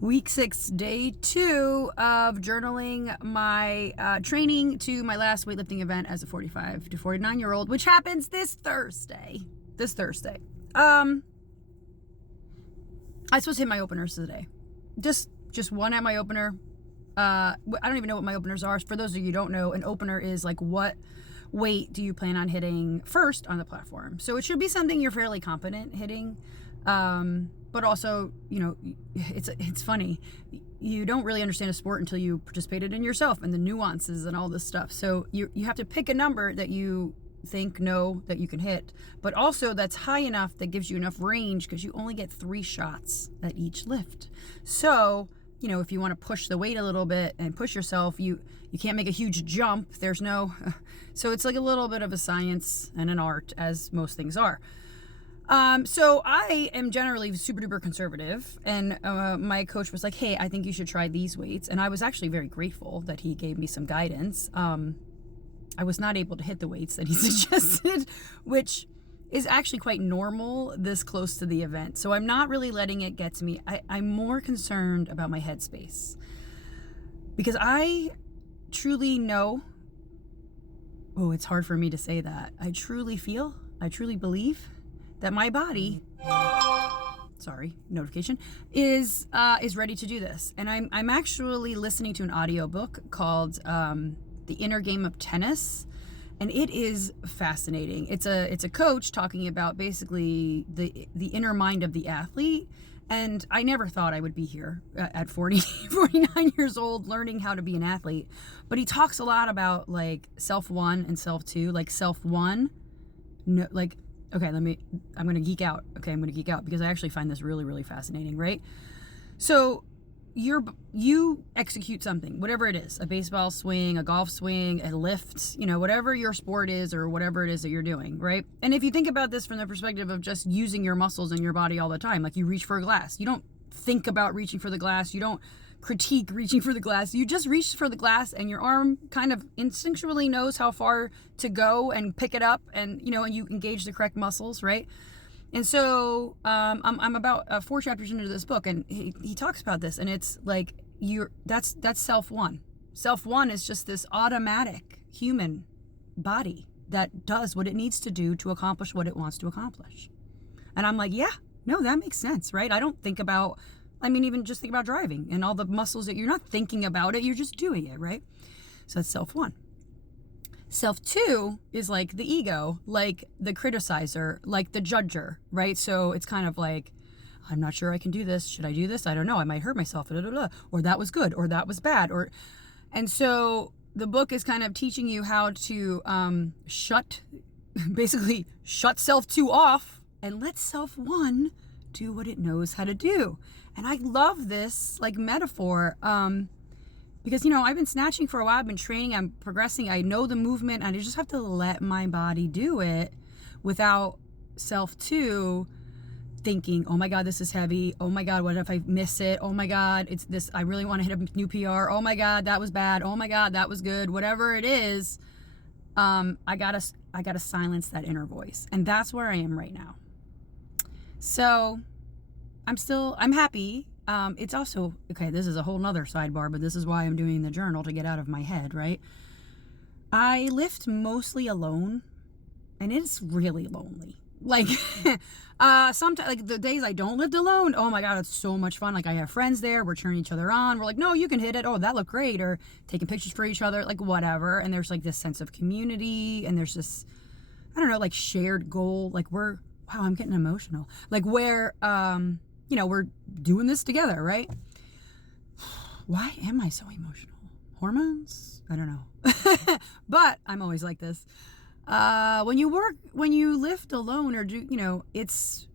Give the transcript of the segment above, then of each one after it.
Week 6, day 2 of journaling my training to my last weightlifting event as a 45 to 49-year-old, which happens this Thursday. I supposed to hit my openers today. Just one at my opener. I don't even know what my openers are. For those of you who don't know, an opener is like what weight do you plan on hitting first on the platform. So it should be something you're fairly competent hitting. But also, you know, it's funny. You don't really understand a sport until you participated in yourself and the nuances and all this stuff. So you have to pick a number that you know that you can hit, but also that's high enough that gives you enough range, because you only get 3 shots at each lift. So, you know, if you want to push the weight a little bit and push yourself, you can't make a huge jump. There's no, so it's like a little bit of a science and an art, as most things are. So I am generally super duper conservative, and my coach was like, hey, I think you should try these weights. And I was actually very grateful that he gave me some guidance. I was not able to hit the weights that he suggested, which is actually quite normal this close to the event. So I'm not really letting it get to me. I'm more concerned about my headspace, because I truly know, oh, it's hard for me to say that. I truly believe that my body, sorry, notification, is ready to do this. And I'm actually listening to an audiobook called The Inner Game of Tennis, and it is fascinating. It's a coach talking about basically the inner mind of the athlete. And I never thought I would be here at 49 years old learning how to be an athlete. But he talks a lot about like self 1 and self 2. Like self 1, no, like, okay, I'm going to geek out. Okay, I'm going to geek out because I actually find this really, really fascinating, right? So you execute something, whatever it is, a baseball swing, a golf swing, a lift, you know, whatever your sport is or whatever it is that you're doing, right? And if you think about this from the perspective of just using your muscles in your body all the time, like you reach for a glass, you don't think about reaching for the glass, you don't critique reaching for the glass, you just reach for the glass, and your arm kind of instinctually knows how far to go and pick it up, and you know, and you engage the correct muscles, right? And so I'm about 4 chapters into this book, and he talks about this, and it's like that's self 1. Self 1 is just this automatic human body that does what it needs to do to accomplish what it wants to accomplish. And I'm like, yeah, no, that makes sense, right? I don't think about, I mean, even just think about driving and all the muscles that you're not thinking about it, you're just doing it, right? So that's self 1. Self 2 is like the ego, like the criticizer, like the judger, right? So it's kind of like, I'm not sure I can do this. Should I do this? I don't know. I might hurt myself. Blah, blah, blah. Or that was good, or that was bad. And so the book is kind of teaching you how to basically shut self 2 off and let self 1 do what it knows how to do. And I love this like metaphor, because, you know, I've been snatching for a while, I've been training, I'm progressing, I know the movement, and I just have to let my body do it without self 2 thinking, oh my God, this is heavy. Oh my God, what if I miss it? Oh my God, it's this, I really want to hit a new PR. Oh my God, that was bad. Oh my God, that was good. Whatever it is, I gotta silence that inner voice. And that's where I am right now. So I'm happy. It's also, okay, this is a whole nother sidebar, but this is why I'm doing the journal, to get out of my head, right? I lift mostly alone, and it's really lonely. Like, sometimes, like the days I don't lift alone, oh my God, it's so much fun. Like I have friends there, we're cheering each other on. We're like, no, you can hit it. Oh, that looked great. Or taking pictures for each other, like whatever. And there's like this sense of community, and there's this, I don't know, like shared goal. Like wow, I'm getting emotional. Like where, you know, we're doing this together, right? Why am I so emotional? Hormones? I don't know. But I'm always like this. When you lift alone or do, you know, it's,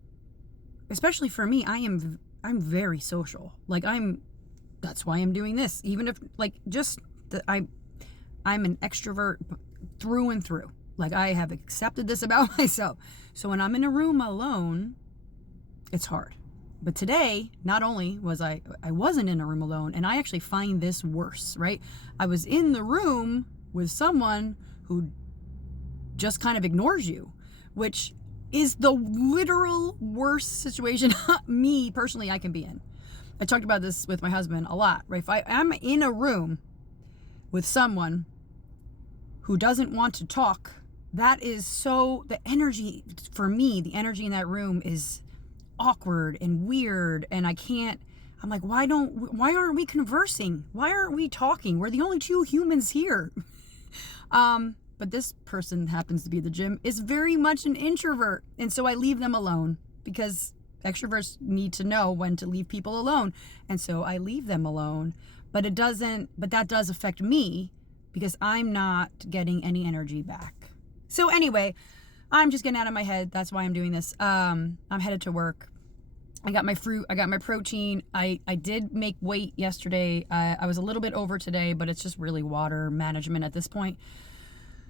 especially for me, I'm very social. Like that's why I'm doing this. Even if like I'm an extrovert through and through. Like I have accepted this about myself. So when I'm in a room alone, it's hard. But today, not only was I wasn't in a room alone, and I actually find this worse, right? I was in the room with someone who just kind of ignores you, which is the literal worst situation, me personally, I can be in. I talked about this with my husband a lot, right? If I'm in a room with someone who doesn't want to talk, that is so, the energy, for me, the energy in that room is awkward and weird, and I'm like, why aren't we conversing? Why aren't we talking? We're the only two humans here. But this person happens to be at the gym, is very much an introvert, and so I leave them alone, because extroverts need to know when to leave people alone, and so I leave them alone. But that does affect me, because I'm not getting any energy back. So anyway, I'm just getting out of my head. That's why I'm doing this. I'm headed to work. I got my fruit. I got my protein. I did make weight yesterday. I was a little bit over today, but it's just really water management at this point.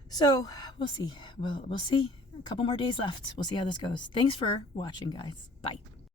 So we'll see. We'll see. A couple more days left. We'll see how this goes. Thanks for watching, guys. Bye.